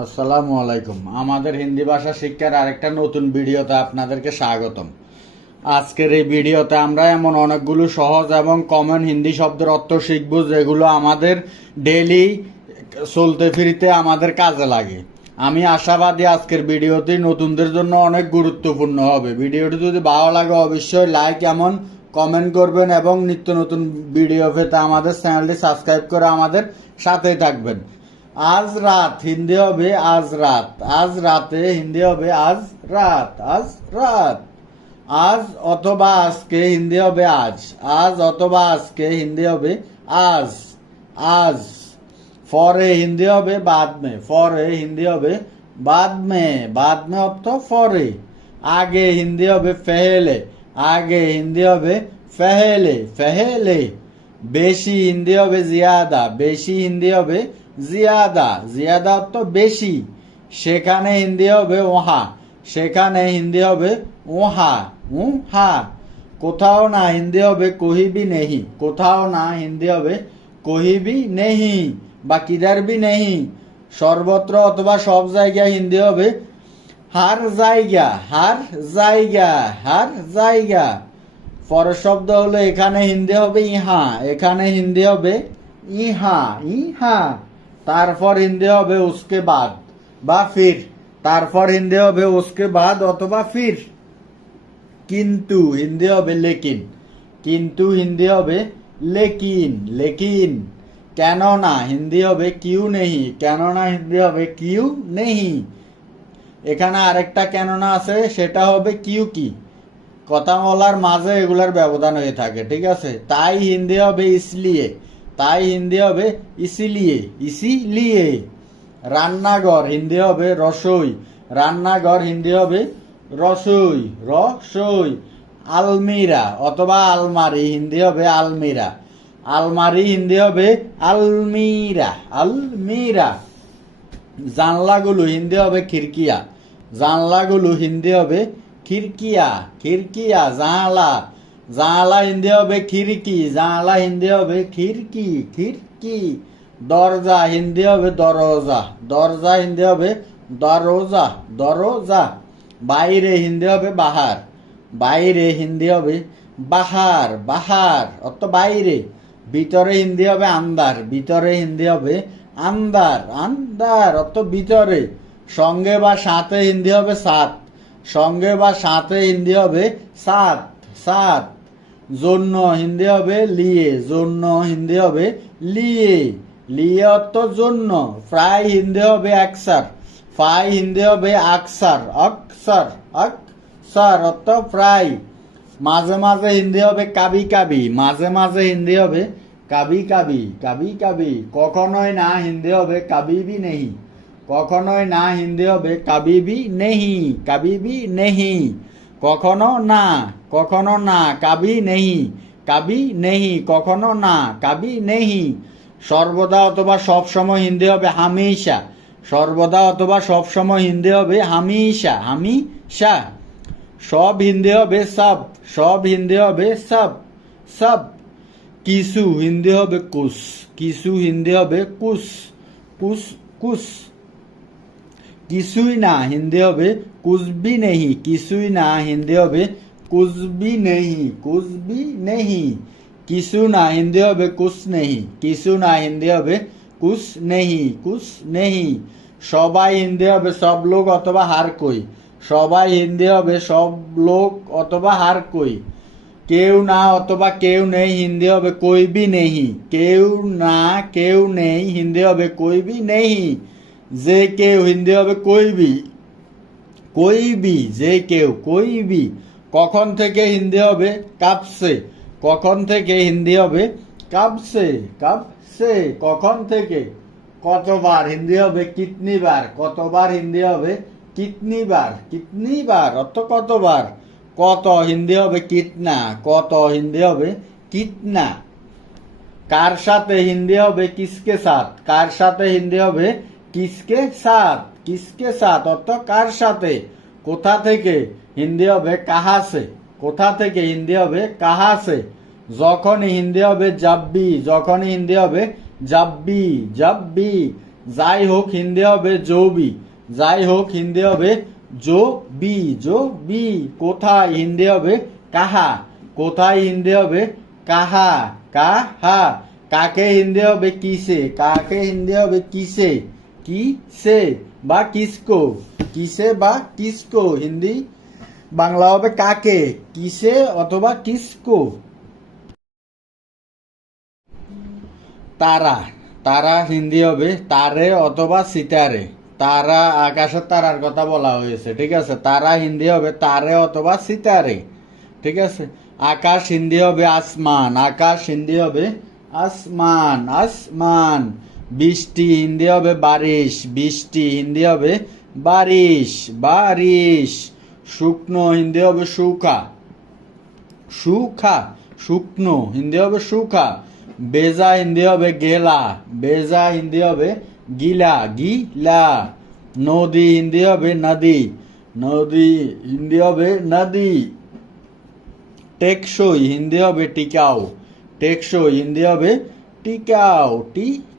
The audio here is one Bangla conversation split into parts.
আসসালামু আলাইকুম। আমাদের হিন্দি ভাষা শিক্ষার আরেকটা নতুন ভিডিওতে আপনাদেরকে স্বাগতম। আজকের এই ভিডিওতে আমরা এমন অনেকগুলো সহজ এবং কমন হিন্দি শব্দের অর্থ শিখব যেগুলো আমাদের ডেলি চলতে ফিরিতে আমাদের কাজে লাগে। আমি আশাবাদী আজকের ভিডিওটি নতুনদের জন্য অনেক গুরুত্বপূর্ণ হবে। ভিডিওটি যদি ভালো লাগে অবশ্যই লাইক এমন কমেন্ট করবেন এবং নিত্য নতুন ভিডিও পেতে আমাদের চ্যানেলটি সাবস্ক্রাইব করে আমাদের সাথেই থাকবেন। আজ রাত হিন্দি হবে আজ রাত আজ রাতে হিন্দি হবে আজ রাত আজ রাত আজ অথবা আজকে হিন্দি হবে আজ আজ অথবা আজকে হিন্দি হবে আজ আজ ফরে হিন্দি হবে বাদ মে ফরে হিন্দি হবে বাদ মে বাদ মে অর্থ ফরে আগে হিন্দি হবে ফেহেলে আগে হিন্দি হবে ফেহেলে ফেহেলে বেশি হিন্দি হবে জিয়াদা বেশি হিন্দি হবে জিয়াদা জিয়াদা তো বেশি। সেখানে হিন্দি হবে ওহা সেখানে হিন্দি হবে ওহা উহা। কোথাও না হিন্দি হবে কহিবি নেহি, কোথাও না হিন্দি হবে কহিবি নেহি বা কিদার বি নেহি। সর্বত্র অথবা সব জায়গায় হিন্দি হবে হার জায়গা হার জায়গা হার জায়গা। পরের শব্দ হলো এখানে হিন্দি হবে ইহা, এখানে হিন্দি হবে ইহা ইহা। তারপর হিন্দি হবে উসকে বাদ বা ফির। তারপর হিন্দি হবে উসকে বাদ অথবা ফির। কিন্তু হিন্দি হবে লেকিন। কিন্তু হিন্দি হবে লেকিন লেকিন। কেননা হিন্দি হবে কিউ নেহি। কেননা হিন্দি হবে কিউ নেহি। এখানে আরেকটা কেননা আছে, সেটা হবে কিউ কি? কথা বলার মাঝে এগুলার ব্যবধান হয়ে থাকে, ঠিক আছে? তাই হিন্দি হবে ইসলিয়ে। তাই হিন্দি হবে ইসিলিয়ে ইসিলিয়ে। রান্নাঘর হিন্দি হবে রসই, রান্নাঘর হিন্দি হবে রসই রসই। আলমিরা অথবা আলমারি হিন্দি হবে আলমিরা। আলমারি হিন্দি হবে আলমিরা আলমিরা। জানলাগুলো হিন্দি হবে খিড়কিয়া, জানলাগুলো হিন্দি হবে খিড়কিয়া খিড়কিয়া, জানলা। জানলা হিন্দি হবে খিড়কি জানলা হিন্দি হবে খিড়কি খিড়কি দরজা হিন্দি হবে দরজা দরজা হিন্দি হবে দরজা দরজা বাইরে হিন্দি হবে বাহার বাইরে হিন্দি হবে বাহার বাহার অর্থ বাইরে ভিতরে হিন্দি হবে আন্দার ভিতরে হিন্দি হবে আন্দার আন্দার অর্থ ভিতরে সঙ্গে বা সাথে হিন্দি হবে সাত সঙ্গে বা সাথে হিন্দি হবে সাত সাত। জন্য হিন্দি হবে লিয়ে, জন্য হিন্দি হবে লিয়ে। লিয়ে অর্থ জন্য। ফ্রাই হিন্দি হবে একসার। ফাই হিন্দি হবে আকসার। আকসার আকসার অর্থ ফ্রাই। মাঝে মাঝে হিন্দি হবে কাবি কাবি। মাঝে মাঝে হিন্দি হবে কাবি কাবি কাবি কাবি। কখনোই না হিন্দি হবে কাবিবি নেহি। কখনোই না হিন্দি হবে কাবিবি নেহি কাবিবি নেহি। কখনো না কখনো না, কাবি নেহি কাবি নেহি, কখনো না, কাবি নেহি। সর্বদা অথবা সব সময় হিন্দি হবে হামেশা। সর্বদা অথবা সব সময় হিন্দি হবে হামিশা হামিশা। সব হিন্দি হবে সব সব হিন্দি হবে সব সব। কিছু হিন্দি হবে কুস, কিছু হিন্দি হবে কুস কুস কুস। কিছুই না, হিন্দি হবে কুসবি নেহি, কিছুই না, হিন্দি হবে কুসবি নেহি কুসবি নেহি কিছু না, হিন্দি হবে কুস নেহি কিছু না, হিন্দি হবে কুস নেহি কুস নেহি। সবাই হিন্দি হবে সব লোক অথবা হার কই। সবাই হিন্দি হবে সব লোক অথবা হার কই। কেউ না অথবা কেউ নেই, হিন্দি হবে কইবি নেহি। কেউ না, কেউ নেই, হিন্দি হবে কইবি নেহি। যে কেউ হিন্দি হবে কইবি? কইবি? যে কেউ কইবি? কখন থেকে হিন্দি হবে? কাপসে কখন থেকে হিন্দি হবে? কাপসে কাপসে কখন থেকে? কতবার হিন্দি হবে? কিতনি বার কতবার হিন্দি হবে? কিতনি বার কিতনি বার অর্থ কতবার? কত হিন্দি হবে? কিতনা। কত হিন্দি হবে? কিতনা। কার সাথে হিন্দি হবে? কিসকে সাথ? কার সাথে হিন্দি হবে? কিসকে সাথ কিসকে সাথ অর্থ কার সাথে কোথা থেকে হিন্দি হবে কাহাসে কোথা থেকে হিন্দি হবে কাহাসে যখন হিন্দি হবে জাব্বি যখনই হিন্দি হবে জাব্বি জাব্বি যাই হোক হিন্দি হবে জবি যাই হোক হিন্দি হবে জো বি জো বি কোথায় হিন্দি হবে কাহা কোথায় হিন্দি হবে কাহা কাহা কাকে হিন্দি হবে কিসে কাকে হিন্দি হবে কিসে কিসে বা কিসকো? কিসে বা কিসকো? হিন্দি? বাংলা হবে কাকে? কিসে অথবা কিসকো? তারা। তারা হিন্দি হবে তারে অথবা সিতারে। তারা আকাশের তারার কথা বলা হয়েছে, ঠিক আছে? তারা হিন্দি হবে তারে অথবা সিতারে, ঠিক আছে? আকাশ হিন্দি হবে আসমান, আকাশ হিন্দি হবে আসমান আসমান। বৃষ্টি হিন্দি হবে বারিশ বৃষ্টি হিন্দি হবে বারিশ বারিশ শুকনো হিন্দি হবে শুকা সুখা শুকনো হিন্দি হবে সুখা বেজা হিন্দি হবে গেলা বেজা হিন্দি হবে গিলা গিলা নদী হিন্দি হবে নদী নদী হিন্দি হবে নদী টেকসই হিন্দি হবে টিকাও টেকসই হিন্দি হবে টিকাও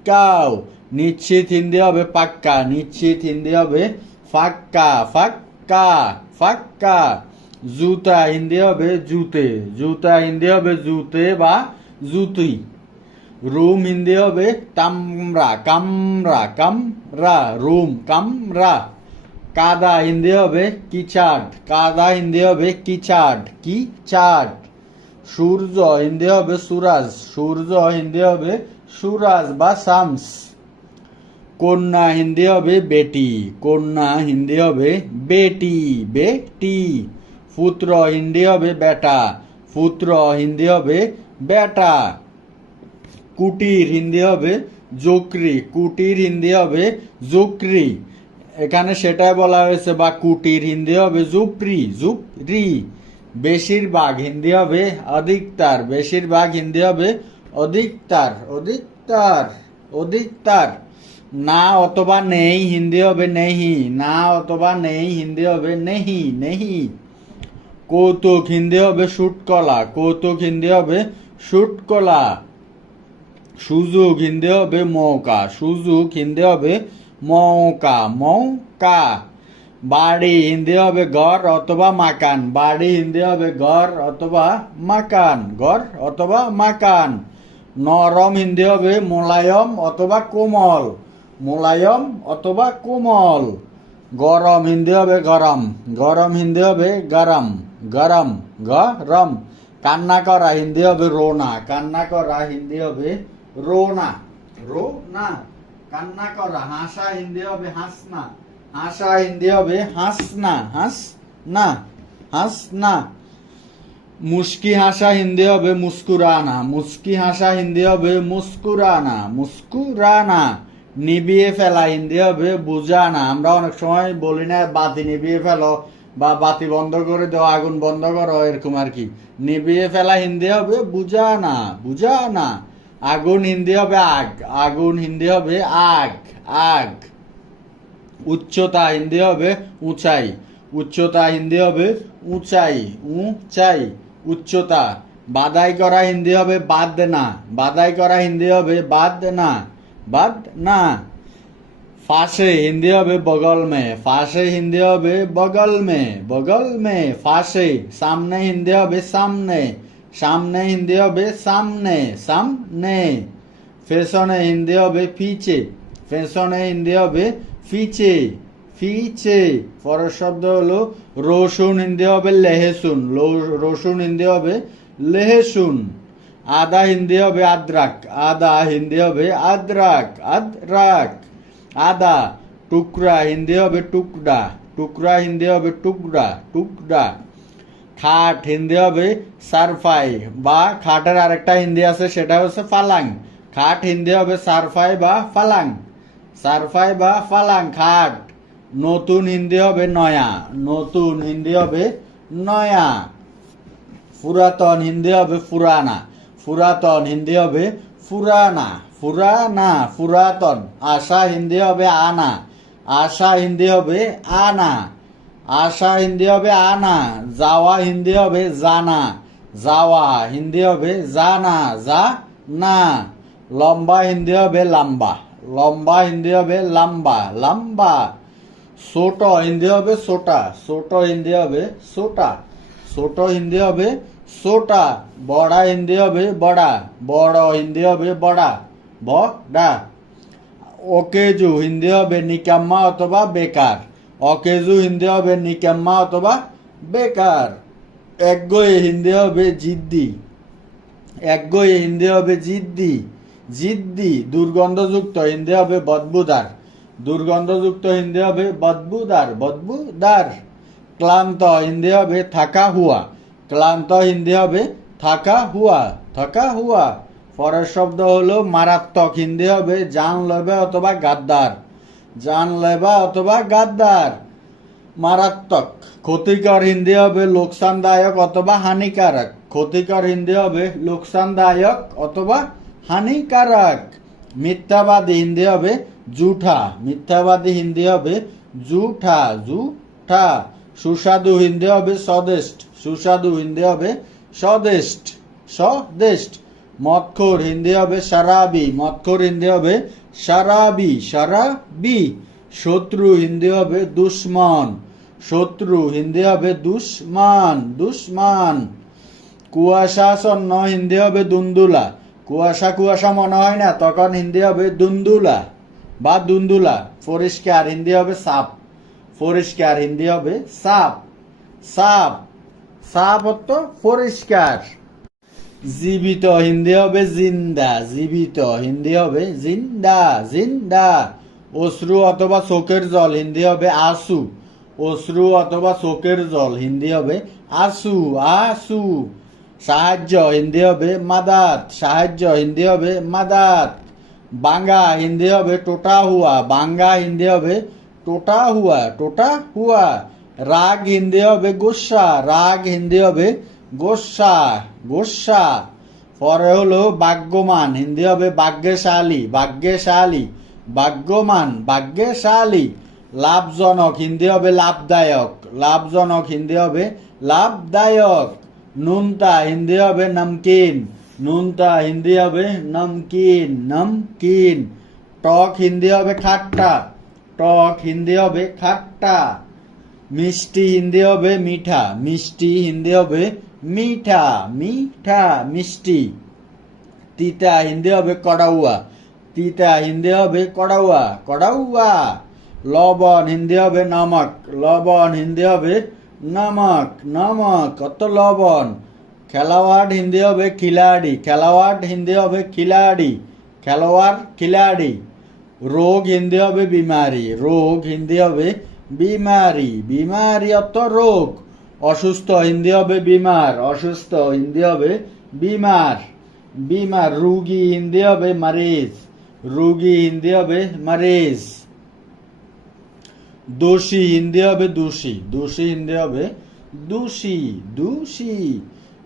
টিকাও নিশ্চিত হিন্দি হবে পাক্কা, নিশ্চিত হিন্দি হবে ফাক্কা ফাক্কা ফাক্কা। জুতা হিন্দি হবে জুতে, জুতা হিন্দি হবে জুতে বা জুতি। রুম হিন্দি হবে তামরা কামরা কামরা, রুম, কামরা। কাদা হিন্দি হবে কিচাড, কাদা হিন্দি হবে কিচাড কিচাড। সূর্য হিন্দি হবে সুরাজ, সূর্য হিন্দি হবে সুরাজ বা শামস। কন্যা হিন্দি হবে বেটি, কন্যা হিন্দি হবে বেটি বেটি। পুত্র হিন্দি হবে বেটা, পুত্র হিন্দি হবে বেটা। কুটির হিন্দি হবে জোকরি কুটির হিন্দি হবে জোকরি এখানে সেটাই বলা হয়েছে বা কুটির হিন্দি হবে জুপ্রি জুপ্রি বেশিরভাগ হিন্দি হবে অধিকতার, বেশিরভাগ হিন্দি হবে অধিকতার অধিকতার অধিকতার। না অথবা নেই হিন্দি হবে নেহি, না অথবা নেই হিন্দি হবে নেহি নেহি। কৌতুক হিন্দি হবে শুটকলা কৌতুক হিন্দি হবে শুটকলা সুযোগ হিন্দি হবে মৌকা, সুযোগ হিন্দি হবে মৌকা মৌকা। বাড়ি হিন্দি হবে ঘর অথবা মাকান। বাড়ি হিন্দি হবে ঘর অথবা মাকান। ঘর অথবা মাকান। নরম হিন্দি হবে মোলায়ম অথবা কোমল। মোলায়ম অথবা কোমল। গরম হিন্দি হবে গরম। গরম হিন্দি হবে গরম। গরম গরম। কান্না করা হিন্দি হবে রোনা। কান্না করা হিন্দি হবে রোনা। রোনা। কান্না করা, হাসা হিন্দি হবে হাসনা। হাসা হিন্দি হবে হাসনা হাস না হাস না মুস্কি হাসা হিন্দি হবে মুস্কুরানা, মুস্কি হাসা হিন্দি হবে মুস্কুরানা মুস্কুরানা। নিবিয়ে ফেলা হিন্দি হবে বুঝানা। আমরা অনেক সময় বলি না, বাতি নিবিয়ে ফেলো বা বাতি বন্ধ করে দাও, আগুন বন্ধ করো, এরকম আর কি। নিবিয়ে ফেলা হিন্দি হবে বুঝানা বুঝানা। আগুন হিন্দি হবে আগ, আগুন হিন্দি হবে আগ আগ। উচ্চতা হিন্দি হবে উঁচাই উচ্চতা হিন্দি হবে উঁচাই উঁচাই উচ্চতা বাদাই করা হিন্দি হবে বাদ না বাদাই করা হিন্দি হবে বাদ না বাদ না ফাঁসে হিন্দি হবে বগল মে ফাঁসে হিন্দি হবে বগল মে বগল মে ফাঁসে সামনে হিন্দি হবে সামনে সামনে হিন্দি হবে সামনে সামনে ফেশনে হিন্দি হবে ফিচে ফেশনে হিন্দি হবে ফিচে ফিচে পরের শব্দ হলো রসুন হিন্দি হবে লেহেসুন রসুন হিন্দি হবে লেহেসুন। আদা হিন্দি হবে আদ্রাক, আদা হিন্দি হবে আদ্রাক আদ্রাক। আদা, টুকরা হিন্দি হবে টুকরা টুকরা হিন্দি হবে টুকরা টুকরা। খাট হিন্দি হবে সারফাই, বা খাটের আরেকটা হিন্দি আছে, সেটা হচ্ছে ফালাং। খাট হিন্দি হবে সারফাই বা ফালাং। সারফাই বা ফালাং খাট নতুন হিন্দি হবে নয়া নতুন হিন্দি হবে নয়া পুরাতন হিন্দি হবে ফুরানা পুরাতন হিন্দি হবে ফুরানা ফুরানা পুরাতন আশা হিন্দি হবে আনা আশা হিন্দি হবে আনা আশা হিন্দি হবে আনা যাওয়া হিন্দি হবে জানা যাওয়া হিন্দি হবে জানা যা না লম্বা হিন্দি হবে লাম্বা লম্বা হিন্দি হবে লাম্বা লাম্বা ছোট হিন্দি হবে সোটা ছোট হিন্দি হবে সোটা ছোট হিন্দি হবে সোটা বড়া হিন্দি হবে বড়া বড় হিন্দি হবে বড়া বড়া অকেজু হিন্দি হবে নিকাম্মা অথবা বেকার অকেজু হিন্দি হবে নিকাম্মা অথবা বেকার একগয়ে হিন্দি হবে জিদ্দি একগয়ে হিন্দি হবে জিদ্দি জিদ্দি, দুর্গন্ধযুক্ত হিন্দি হবে বদবুদার। দুর্গন্ধযুক্ত হিন্দি হবে বদবুদার বদবুদার। ক্লান্ত হিন্দি হবে থাকা হুয়া। ক্লান্ত হিন্দি হবে থাকা হুয়া থাকা হুয়া। পরের শব্দ হলো মারাত্মক। হিন্দি হবে জান লেবা অথবা গাদ্দার। জান লেবা অথবা গাদ্দার। মারাত্মক। ক্ষতিকর হিন্দি হবে লোকসানদায়ক অথবা হানিকারক। ক্ষতিকর হিন্দি হবে লোকসানদায়ক অথবা হানিকারক। মিথ্যাবাদী হিন্দি হবে জুঠা। মিথ্যাবাদী হিন্দি হবে জুঠা জুঠা। সুস্বাদু হিন্দি হবে স্বদেষ্ট। সুস্বাদু হিন্দি হবে স্বদেষ্ট। স্বদেষ্ট। মৎখোর হিন্দি হবে সারাবি। মৎখোর হিন্দি হবে সারাবি সারাবি। শত্রু হিন্দি হবে দুশ্মন। শত্রু হিন্দি হবে দুশ্মান দুশ্মান। কুয়াশাচ্ছন্ন হিন্দি হবে দুন্দুলা। কুয়াশা কুয়াশা মনে হয় না, তখন হিন্দি হবে দুন্দুলা বা দুন্দুলা। পরিষ্কার হিন্দি হবে সাপ। পরিষ্কার হিন্দি হবে সাপ। সাপ। সাপ অর্থ পরিষ্কার জীবিত হিন্দি হবে জিন্দা। জীবিত হিন্দি হবে জিন্দা জিন্দা। অশ্রু অথবা চোখের জল, হিন্দি হবে আসু। অশ্রু অথবা চোখের জল, হিন্দি হবে আসু আসু। সাহায্য হিন্দি হবে মাদাত, সাহায্য হিন্দি হবে মাদাত। বাঙ্গা হিন্দি হবে টোটা হুয়া বাঙ্গা হিন্দি হবে টোটা হুয়া টোটা হুয়া রাগ হিন্দি হবে গোসা, রাগ হিন্দি হবে গোসা গোসা। পরে হলো ভাগ্যমান, হিন্দি হবে ভাগ্যশালী ভাগ্যশালী, ভাগ্যমান, ভাগ্যশালী। লাভজনক, হিন্দি হবে লাভদায়ক, লাভজনক, হিন্দি হবে লাভদায়ক। নুনতা হিন্দি হবে নমকিন নুনতা হিন্দি হবে নমকিন নমকিন টক হিন্দি হবে খাট্টা টক হিন্দি হবে খাট্টা মিষ্টি হিন্দি হবে মিঠা মিষ্টি হিন্দি হবে মিঠা মিঠা মিষ্টি তিতা হিন্দি হবে কড়াউয়া তিতা হিন্দি হবে কড়াউয়া কড়াউয়া লবণ হিন্দি হবে নমক লবণ হিন্দি হবে নমক নমক কত লবণ। খেলোয়াড় হিন্দি হবে খিলাড়ি, খেলোয়াড় হিন্দি হবে খিলাড়ি, খেলোয়াড় খিলাড়ি। রোগ হিন্দি হবে বিমারি, রোগ হিন্দি হবে বিমারি বিমারি অর্থ রোগ। অসুস্থ হিন্দি হবে বিমার, অসুস্থ হিন্দি হবে বিমার। বিমার, রুগী হিন্দি হবে মারিজ, রুগী হিন্দি হবে মারিজ। দোষী হিন্দি হবে দোষী দোষী হিন্দি হবে দোষী দোষী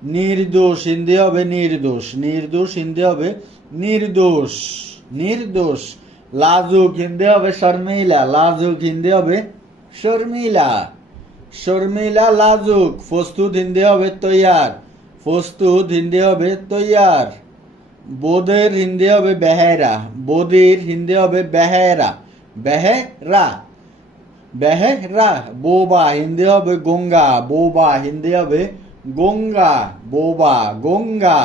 নির্দোষ হিন্দি হবে নির্দোষ নির্দোষ হিন্দি হবে নির্দোষ নির্দোষ লাজুক হিন্দি হবে শর্মিলা লাজুক হিন্দি হবে শর্মিলা শর্মিলা লাজুক প্রস্তুত হিন্দি হবে তৈয়ার প্রস্তুত হিন্দি হবে তৈয়ার বোধের হিন্দি হবে বেহেরা বোধির হিন্দি হবে বেহেরা বেহেরা বেহেরা বোবা হিন্দি হবে গঙ্গা বোবা হিন্দি হবে গঙ্গা বোবা গঙ্গা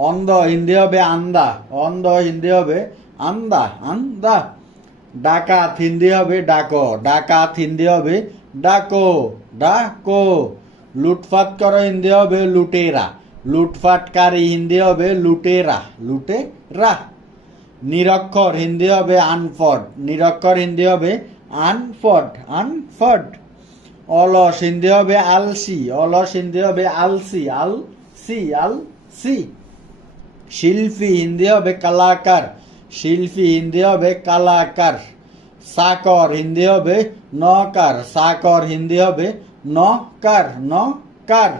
অন্ধ হিন্দি হবে আন্দা অন্ধ হিন্দি হবে আন্দা আন্দা ডাকাত হিন্দি হবে ডাক ডাকাত হিন্দি হবে ডাকো ডাকো লুটফাট করো হিন্দি হবে লুটেরা লুটফাটকারী হিন্দি হবে লুটেরা লুটেরা নিরক্ষর হিন্দি হবে আনফট নিরক্ষর হিন্দি হবে আনফট আনফট অলস হিন্দি হবে আলসি, অলস হিন্দি হবে আলসি আলসি আলসি। শিল্পী হিন্দি হবে কালাকার, শিল্পী হিন্দি হবে কলাকার। সাকর হিন্দি হবে নকার, সাকর হিন্দি হবে নকার নকার।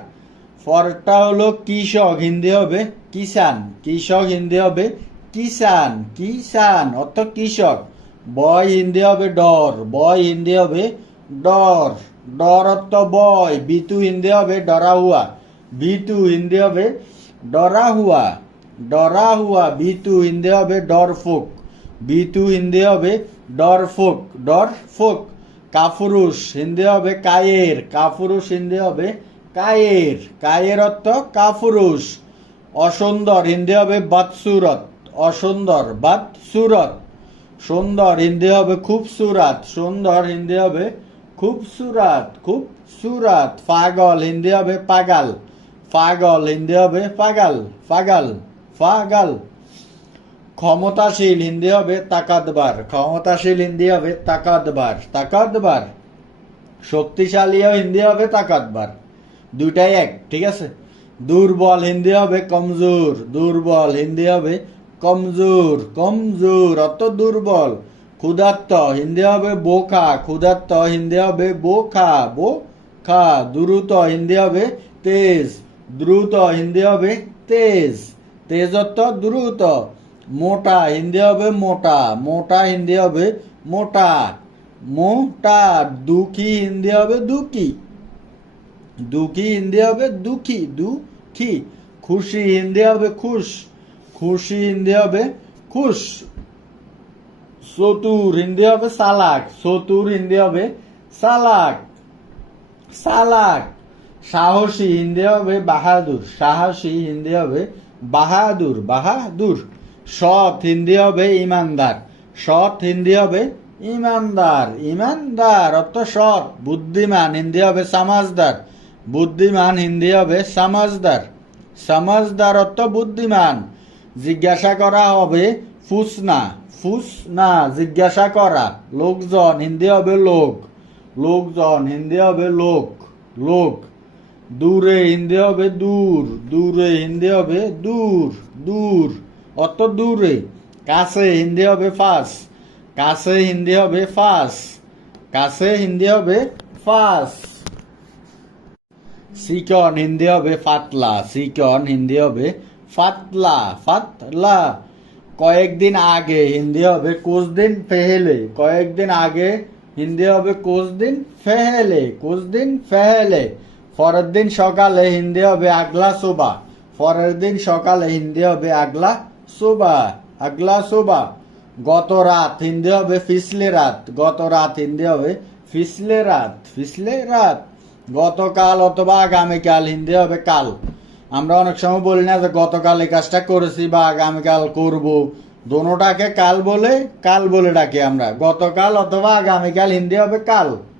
পরটা হলো কৃষক হিন্দি হবে কিষান কৃষক হিন্দি হবে কিষান কিষান অর্থ কৃষক। বয় হিন্দি হবে ডর, বয় হিন্দি হবে ডর ডর অর্থ বয়, বিতু হিন্দি হবে ডরা হুয়া বিতু হিন্দি হবে ডরা হুয়া ডরা হুয়া বিতু হিন্দি হবে ডরফুক, বিতু হিন্দি হবে ডর ফোক ডর ফোক কাফুরুষ হিন্দি হবে কায়ের কাফুরুষ হিন্দি হবে কায়ের কায়ের অর্থ কাফুরুষ অসুন্দর হিন্দি হবে বাদসুরত অসুন্দর বাদসুরত সুন্দর, হিন্দি হবে খুব সুরাত, সুন্দর, হিন্দি হবে খুব সুরাত খুব সুরাত। পাগল, হিন্দি হবে পাগাল, পাগল, হিন্দি হবে পাগাল পাগাল পাগাল। ক্ষমতাশীল, হিন্দি হবে তাকাতবার, ক্ষমতাশীল, হিন্দি হবে তাকাতবার তাকাতবার। শক্তিশালীও হিন্দি হবে তাকাতবার। দুইটাই এক, ঠিক আছে? দুর্বল, হিন্দি হবে কমজোর, দুর্বল, হিন্দি হবে কমজোর কমজোর, অত দুর্বল। ক্ষুধার্ত, হিন্দি হবে বোখা ক্ষুধার্ত, হিন্দি হবে বোখা বোখা দ্রুত, হিন্দি হবে তেজ, দ্রুত, হিন্দি হবে তেজ। তেজ অর্থ দ্রুত, মোটা, হিন্দি হবে মোটা মোটা, হিন্দি হবে মোটা। মোটা, দুঃখী, হিন্দি হবে দুঃখী। দুঃখী, হিন্দি হবে দুঃখী দুঃখী। খুশি, হিন্দি হবে খুশ। খুশি হিন্দি হবে খুশ। চতুর হিন্দি হবে সালাক। চতুর হিন্দি হবে সালাক। সালাক। সাহসী হিন্দি হবে বাহাদুর। সাহসী হিন্দি হবে বাহাদুর। বাহাদুর। সৎ হিন্দি হবে ইমানদার। সৎ হিন্দি হবে ইমানদার। ইমানদার অর্থ সৎ। বুদ্ধিমান হিন্দি হবে সমাজদার। বুদ্ধিমান হিন্দি হবে সমাজদার। সমাজদার অর্থ বুদ্ধিমান। জিজ্ঞাসা করা হবে ফুসনা ফুসনা জিজ্ঞাসা করা। লোকজন, হিন্দি হবে লোক। লোকজন, হিন্দি হবে লোক। লোক। দূরে, হিন্দি হবে দূর। দূরে, হিন্দি হবে দূর। দূর। অত দূরে। কাছে, হিন্দি হবে ফাস। কাছে, হিন্দি হবে ফাস। কাছে, হিন্দি হবে ফাস। সিকন, হিন্দি হবে ফাতলা সিকন, হিন্দি হবে ফাতলা ফাতলা। কয়েকদিন আগে, হিন্দি হবে কুছ দিন পেহেলে কয়েকদিন আগে, হিন্দি হবে কুছ দিন ফেহেলে কুছ দিন ফেহেলে। পরের দিন সকালে হিন্দি হবে আগলা সোবা। পরের দিন সকালে হিন্দি হবে আগলা সোবা আগলা সোবা। গত রাত হিন্দি হবে ফিসলে রাত, গত রাত হিন্দি হবে ফিসলে রাত ফিসলে রাত। গতকাল অথবা আগামীকাল হিন্দি হবে কাল। আমরা অনেক সময় বলি না যে গতকাল এই কাজটা করেছি বা আগামীকাল করব। দোনোটাকে কাল বলে কাল বলে ডাকি আমরা। গতকাল অথবা আগামীকাল, হিন্দি হবে কাল।